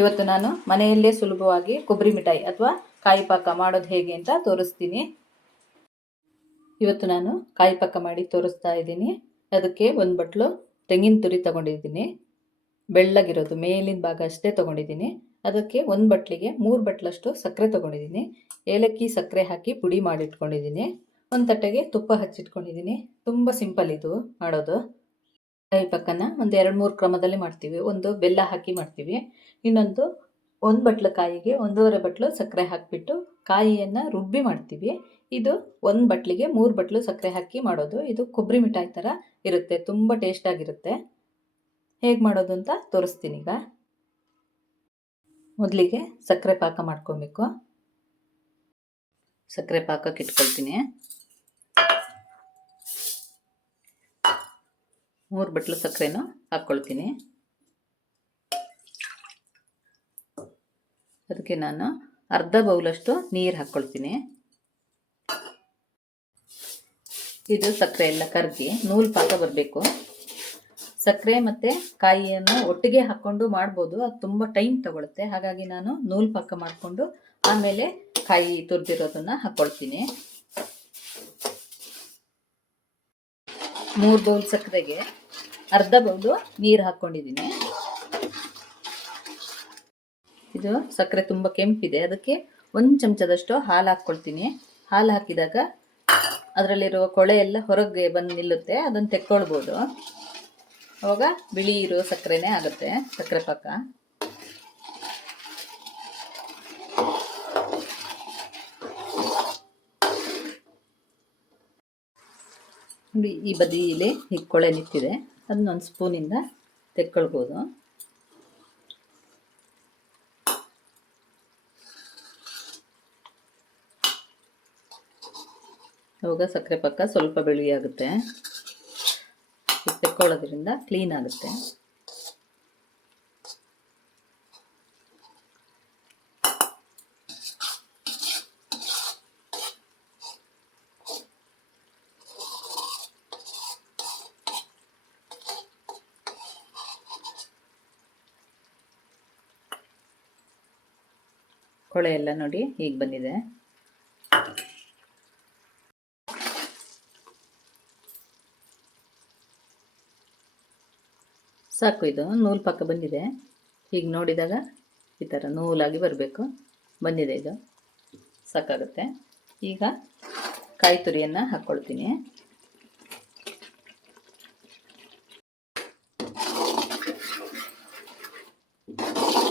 ಇವತ್ತು ನಾನು ಮನೆಯಲ್ಲೇ ಸುಲಭವಾಗಿ ಕೊಬ್ಬರಿ ಮಿಠಾಯಿ ಅಥವಾ ಕಾಯಿ ಪಾಕ ಮಾಡೋದು ಹೇಗೆ ಅಂತ ತೋರಿಸ್ತೀನಿ. ಇವತ್ತು ನಾನು ಕಾಯಿ ಪಾಕ ಮಾಡಿ ತೋರಿಸ್ತಾ ಇದ್ದೀನಿ. ಅದಕ್ಕೆ ಒಂದು ಬಟ್ಲು ತೆಂಗಿನ ತುರಿ ತಗೊಂಡಿದ್ದೀನಿ. ಬೆಳ್ಳಗಿರೋದು ಮೇಲಿನ ಭಾಗ ಅಷ್ಟೇ ತೊಗೊಂಡಿದ್ದೀನಿ. ಅದಕ್ಕೆ ಒಂದು ಬಟ್ಲಿಗೆ ಮೂರು ಬಟ್ಲಷ್ಟು ಸಕ್ಕರೆ ತೊಗೊಂಡಿದ್ದೀನಿ. ಏಲಕ್ಕಿ ಸಕ್ಕರೆ ಹಾಕಿ ಪುಡಿ ಮಾಡಿಟ್ಕೊಂಡಿದ್ದೀನಿ. ಒಂದು ತಟ್ಟೆಗೆ ತುಪ್ಪ ಹಚ್ಚಿಟ್ಕೊಂಡಿದ್ದೀನಿ. ತುಂಬ ಸಿಂಪಲ್ ಇದು ಮಾಡೋದು. ಕಾಯಿ ಪಕ್ಕನ ಒಂದು ಎರಡು ಮೂರು ಕ್ರಮದಲ್ಲಿ ಮಾಡ್ತೀವಿ. ಒಂದು ಬೆಲ್ಲ ಹಾಕಿ ಮಾಡ್ತೀವಿ. ಇನ್ನೊಂದು ಒಂದು ಬಟ್ಲು ಕಾಯಿಗೆ ಒಂದೂವರೆ ಬಟ್ಲು ಸಕ್ಕರೆ ಹಾಕಿಬಿಟ್ಟು ಕಾಯಿಯನ್ನು ರುಬ್ಬಿ ಮಾಡ್ತೀವಿ. ಇದು ಒಂದು ಬಟ್ಲಿಗೆ ಮೂರು ಬಟ್ಲು ಸಕ್ಕರೆ ಹಾಕಿ ಮಾಡೋದು. ಇದು ಕೊಬ್ಬರಿ ಮಿಠಾಯಿ ಥರ ಇರುತ್ತೆ. ತುಂಬ ಟೇಸ್ಟಾಗಿರುತ್ತೆ ಹೇಗೆ ಮಾಡೋದು ಅಂತ ತೋರಿಸ್ತೀನಿ ಈಗ. ಮೊದಲಿಗೆ ಸಕ್ಕರೆ ಪಾಕ ಮಾಡ್ಕೊಬೇಕು. ಸಕ್ಕರೆ ಪಾಕಕ್ಕೆ ಇಟ್ಕೊಳ್ತೀನಿ. ಮೂರು ಬಟ್ಲು ಸಕ್ಕರೆನ ಹಾಕ್ಕೊಳ್ತೀನಿ. ಅದಕ್ಕೆ ನಾನು ಅರ್ಧ ಬೌಲಷ್ಟು ನೀರು ಹಾಕ್ಕೊಳ್ತೀನಿ. ಇದು ಸಕ್ಕರೆ ಎಲ್ಲ ಕರಗಿ ನೂಲು ಪಾಕ ಬರಬೇಕು. ಸಕ್ಕರೆ ಮತ್ತು ಕಾಯಿಯನ್ನು ಒಟ್ಟಿಗೆ ಹಾಕ್ಕೊಂಡು ಮಾಡ್ಬೋದು. ಅದು ತುಂಬ ಟೈಮ್ ತಗೊಳುತ್ತೆ. ಹಾಗಾಗಿ ನಾನು ನೂಲು ಪಾಕ ಮಾಡಿಕೊಂಡು ಆಮೇಲೆ ಕಾಯಿ ತುರಿದಿರೋದನ್ನು ಹಾಕ್ಕೊಳ್ತೀನಿ. ಮೂರು ಬೌಲ್ ಸಕ್ಕರೆಗೆ ಅರ್ಧ ಬೌಲು ನೀರು ಹಾಕ್ಕೊಂಡಿದ್ದೀನಿ ಇದು ಸಕ್ಕರೆ ತುಂಬ ಕೆಂಪಿದೆ. ಅದಕ್ಕೆ ಒಂದು ಚಮಚದಷ್ಟು ಹಾಲು ಹಾಕ್ಕೊಳ್ತೀನಿ. ಹಾಲು ಹಾಕಿದಾಗ ಅದರಲ್ಲಿರುವ ಕೊಳೆ ಎಲ್ಲ ಹೊರಗೆ ಬಂದು ನಿಲ್ಲುತ್ತೆ ಅದನ್ನು ತೆಕ್ಕೊಳ್ಬೋದು. ಅವಾಗ ಬಿಳಿ ಇರೋ ಸಕ್ಕರೆನೇ ಆಗುತ್ತೆ, ಸಕ್ಕರೆ ಪಾಕ. ನೋಡಿ, ಈ ಬದಿಯಲ್ಲಿ ಹಿಕ್ಕೊಳೆ ಕೊಳೆ ನಿಂತಿದೆ. ಅದನ್ನ ಒಂದು ಸ್ಪೂನಿಂದ ತೆಕ್ಕೊಳ್ಬೋದು. ಅವಾಗ ಸಕ್ಕರೆ ಪಕ್ಕ ಸ್ವಲ್ಪ ಬಿಳಿ ಆಗುತ್ತೆ. ತೆಕ್ಕೊಳ್ಳೋದ್ರಿಂದ ಕ್ಲೀನ್ ಆಗುತ್ತೆ. ಕೊಳೆ ಎಲ್ಲ ನೋಡಿ ಹೀಗೆ ಬಂದಿದೆ. ಸಾಕು ಇದು, ನೂಲು ಪಕ್ಕ ಬಂದಿದೆ. ಹೀಗೆ ನೋಡಿದಾಗ ಈ ಥರ ನೂಲಾಗಿ ಬರಬೇಕು. ಬಂದಿದೆ ಇದು. ಸಾಕಾಗುತ್ತೆ. ಈಗ ಕಾಯಿ ತುರಿಯನ್ನು ಹಾಕ್ಕೊಳ್ತೀನಿ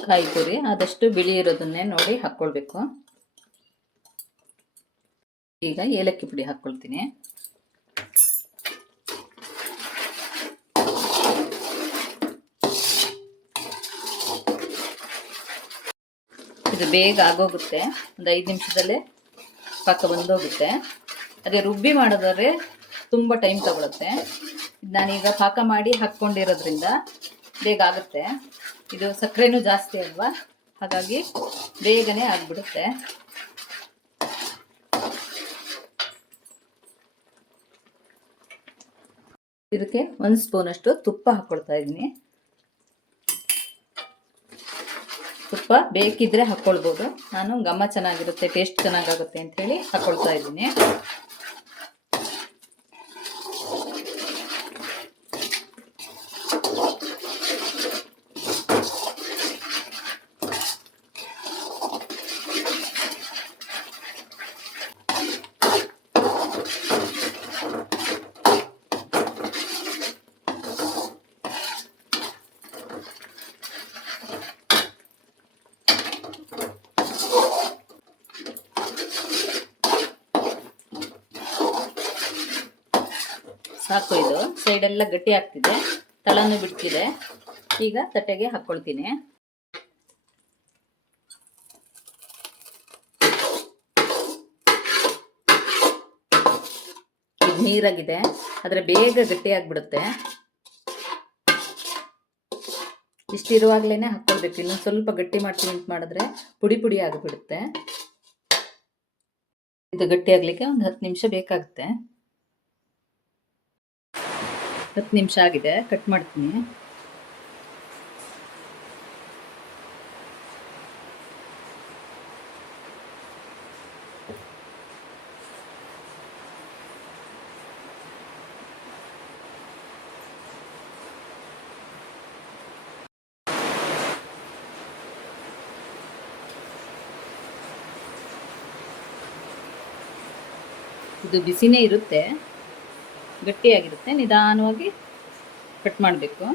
ಕಾಯಿ ತುರಿ ಆದಷ್ಟು ಬಿಳಿ ಇರೋದನ್ನೇ ನೋಡಿ ಹಾಕ್ಕೊಳ್ಬೇಕು. ಈಗ ಏಲಕ್ಕಿ ಪುಡಿ ಹಾಕ್ಕೊಳ್ತೀನಿ. ಇದು ಬೇಗ ಆಗೋಗುತ್ತೆ. ಒಂದು ಐದು ನಿಮಿಷದಲ್ಲೇ ಪಾಕ ಬಂದೋಗುತ್ತೆ. ಅದೇ ರುಬ್ಬಿ ಮಾಡೋದಾದ್ರೆ ತುಂಬ ಟೈಮ್ ತಗೊಳುತ್ತೆ. ನಾನೀಗ ಪಾಕ ಮಾಡಿ ಹಾಕ್ಕೊಂಡಿರೋದ್ರಿಂದ ಬೇಗ ಆಗುತ್ತೆ. ಇದು ಸಕ್ಕರೆನೂ ಜಾಸ್ತಿ ಅಲ್ವಾ? ಹಾಗಾಗಿ ಬೇಗನೆ ಆಗ್ಬಿಡುತ್ತೆ. ಇದಕ್ಕೆ ಒಂದು ಸ್ಪೂನಷ್ಟು ತುಪ್ಪ ಹಾಕೊಳ್ತಾ ಇದ್ದೀನಿ. ತುಪ್ಪ ಬೇಕಿದ್ರೆ ಹಾಕ್ಕೊಳ್ಬೋದು ನಾನು ಘಮ ಚೆನ್ನಾಗಿರುತ್ತೆ ಟೇಸ್ಟ್ ಚೆನ್ನಾಗಾಗುತ್ತೆ ಅಂತ ಹೇಳಿ ಹಾಕೊಳ್ತಾ ಇದ್ದೀನಿ. ಸಾಕು ಇದು. ಸೈಡೆಲ್ಲ ಗಟ್ಟಿ ಆಗ್ತಿದೆ. ತಳನು ಬಿಡ್ತಿದೆ. ಈಗ ತಟ್ಟೆಗೆ ಹಾಕ್ಕೊಳ್ತೀನಿ ಇದು ನೀರಾಗಿದೆ. ಆದರೆ ಬೇಗ ಗಟ್ಟಿ ಆಗಿಬಿಡುತ್ತೆ. ಇಷ್ಟಿರುವಾಗಲೇ ಹಾಕೊಳ್ಬೇಕು. ಇನ್ನೊಂದು ಸ್ವಲ್ಪ ಗಟ್ಟಿ ಮಾಡ್ತೀನಿ ಅಂತ ಮಾಡಿದ್ರೆ ಪುಡಿ ಪುಡಿ ಆಗಿಬಿಡುತ್ತೆ. ಇದು ಗಟ್ಟಿ ಆಗಲಿಕ್ಕೆ ಒಂದು ಹತ್ತು ನಿಮಿಷ ಬೇಕಾಗುತ್ತೆ. ಹತ್ತು ನಿಮಿಷ ಆಗಿದೆ ಕಟ್ ಮಾಡ್ತೀನಿ. ಇದು ಬಿಸಿನೇ ಇರುತ್ತೆ. ಗಟ್ಟಿಯಾಗಿರುತ್ತೆ. ನಿಧಾನವಾಗಿ ಕಟ್ ಮಾಡಬೇಕು.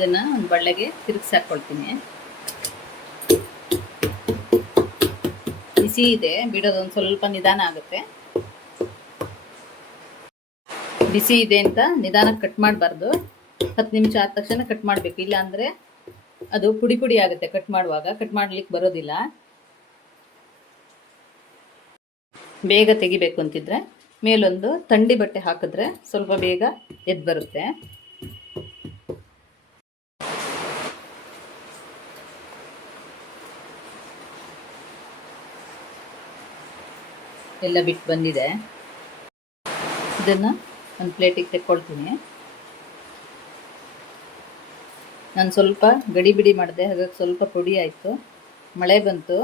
ಇದನ್ನ ಒಂದು ಬಳ್ಳೆಗೆ ತಿರುಗಿಸಿ ಹಾಕ್ಕೊಳ್ತೀನಿ ಬಿಸಿ ಇದೆ, ಬಿಡೋದು ಒಂದು ಸ್ವಲ್ಪ ನಿಧಾನ ಆಗುತ್ತೆ. ಬಿಸಿ ಇದೆ ಅಂತ ನಿಧಾನಕ್ಕೆ ಕಟ್ ಮಾಡಬಾರ್ದು. ಹತ್ತು ನಿಮಿಷ ಆದ ತಕ್ಷಣ ಕಟ್ ಮಾಡಬೇಕು. ಇಲ್ಲ ಅಂದರೆ ಅದು ಪುಡಿ ಪುಡಿ ಆಗುತ್ತೆ ಕಟ್ ಮಾಡುವಾಗ. ಕಟ್ ಮಾಡ್ಲಿಕ್ಕೆ ಬರೋದಿಲ್ಲ. ಬೇಗ ತೆಗಿಬೇಕು ಅಂತಿದ್ರೆ ಮೇಲೊಂದು ತಂಡಿ ಬಟ್ಟೆ ಹಾಕಿದ್ರೆ ಸ್ವಲ್ಪ ಬೇಗ ಎದ್ದು ಬರುತ್ತೆ. ಎಲ್ಲ ಬಿಟ್ಟು ಬಂದಿದೆ. ಇದನ್ನು ಒಂದು ಪ್ಲೇಟಿಗೆ ತೆಕ್ಕೊಳ್ತೀನಿ. ನಾನು ಸ್ವಲ್ಪ ಗಡಿ ಬಿಡಿ ಮಾಡಿದೆ, ಹಾಗಾಗಿ ಸ್ವಲ್ಪ ಪುಡಿ ಆಯಿತು. ಮಳೆ ಬಂತು,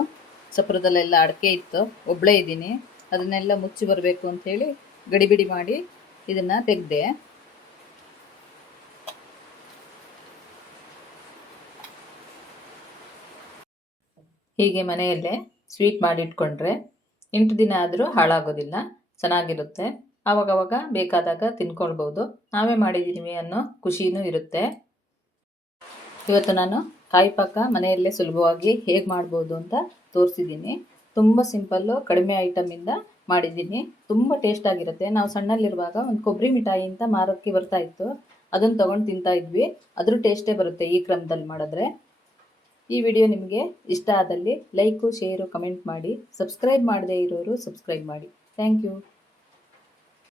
ಸಪ್ರದಲ್ಲೆಲ್ಲ ಅಡಿಕೆ ಇತ್ತು ಒಬ್ಬಳೇ ಇದ್ದೀನಿ. ಅದನ್ನೆಲ್ಲ ಮುಚ್ಚಿ ಬರಬೇಕು ಅಂಥೇಳಿ ಗಡಿ ಬಿಡಿ ಮಾಡಿ ಇದನ್ನು ತೆಗೆದೆ. ಹೀಗೆ ಮನೆಯಲ್ಲೇ ಸ್ವೀಟ್ ಮಾಡಿಟ್ಕೊಂಡ್ರೆ ಎಂಟು ದಿನ ಆದರೂ ಹಾಳಾಗೋದಿಲ್ಲ. ಚೆನ್ನಾಗಿರುತ್ತೆ. ಆವಾಗವಾಗ ಬೇಕಾದಾಗ ತಿನ್ಕೊಳ್ಬೋದು. ನಾವೇ ಮಾಡಿದ್ದೀವಿ ಅನ್ನೋ ಖುಷಿನೂ ಇರುತ್ತೆ. ಇವತ್ತು ನಾನು ಕಾಯಿ ಪಾಕ ಮನೆಯಲ್ಲೇ ಸುಲಭವಾಗಿ ಹೇಗೆ ಮಾಡ್ಬೋದು ಅಂತ ತೋರಿಸಿದ್ದೀನಿ. ತುಂಬ ಸಿಂಪಲ್ಲು, ಕಡಿಮೆ ಐಟಮಿಂದ ಮಾಡಿದ್ದೀನಿ. ತುಂಬ ಟೇಸ್ಟ್ ಆಗಿರುತ್ತೆ. ನಾವು ಸಣ್ಣಲ್ಲಿರುವಾಗ ಒಂದು ಕೊಬ್ಬರಿ ಮಿಠಾಯಿ ಅಂತ ಮಾರೋಕ್ಕೆ ಬರ್ತಾ ಇತ್ತು. ಅದನ್ನು ತೊಗೊಂಡು ತಿಂತಾ ಇದ್ವಿ. ಅದ್ರ ಟೇಸ್ಟೇ ಬರುತ್ತೆ ಈ ಕ್ರಮದಲ್ಲಿ ಮಾಡಿದ್ರೆ. ಈ ವಿಡಿಯೋ ನಿಮಗೆ ಇಷ್ಟ ಆದಲ್ಲಿ ಲೈಕು, ಶೇರು, ಕಮೆಂಟ್ ಮಾಡಿ. ಸಬ್ಸ್ಕ್ರೈಬ್ ಮಾಡದೇ ಇರೋರು ಸಬ್ಸ್ಕ್ರೈಬ್ ಮಾಡಿ. Thank you.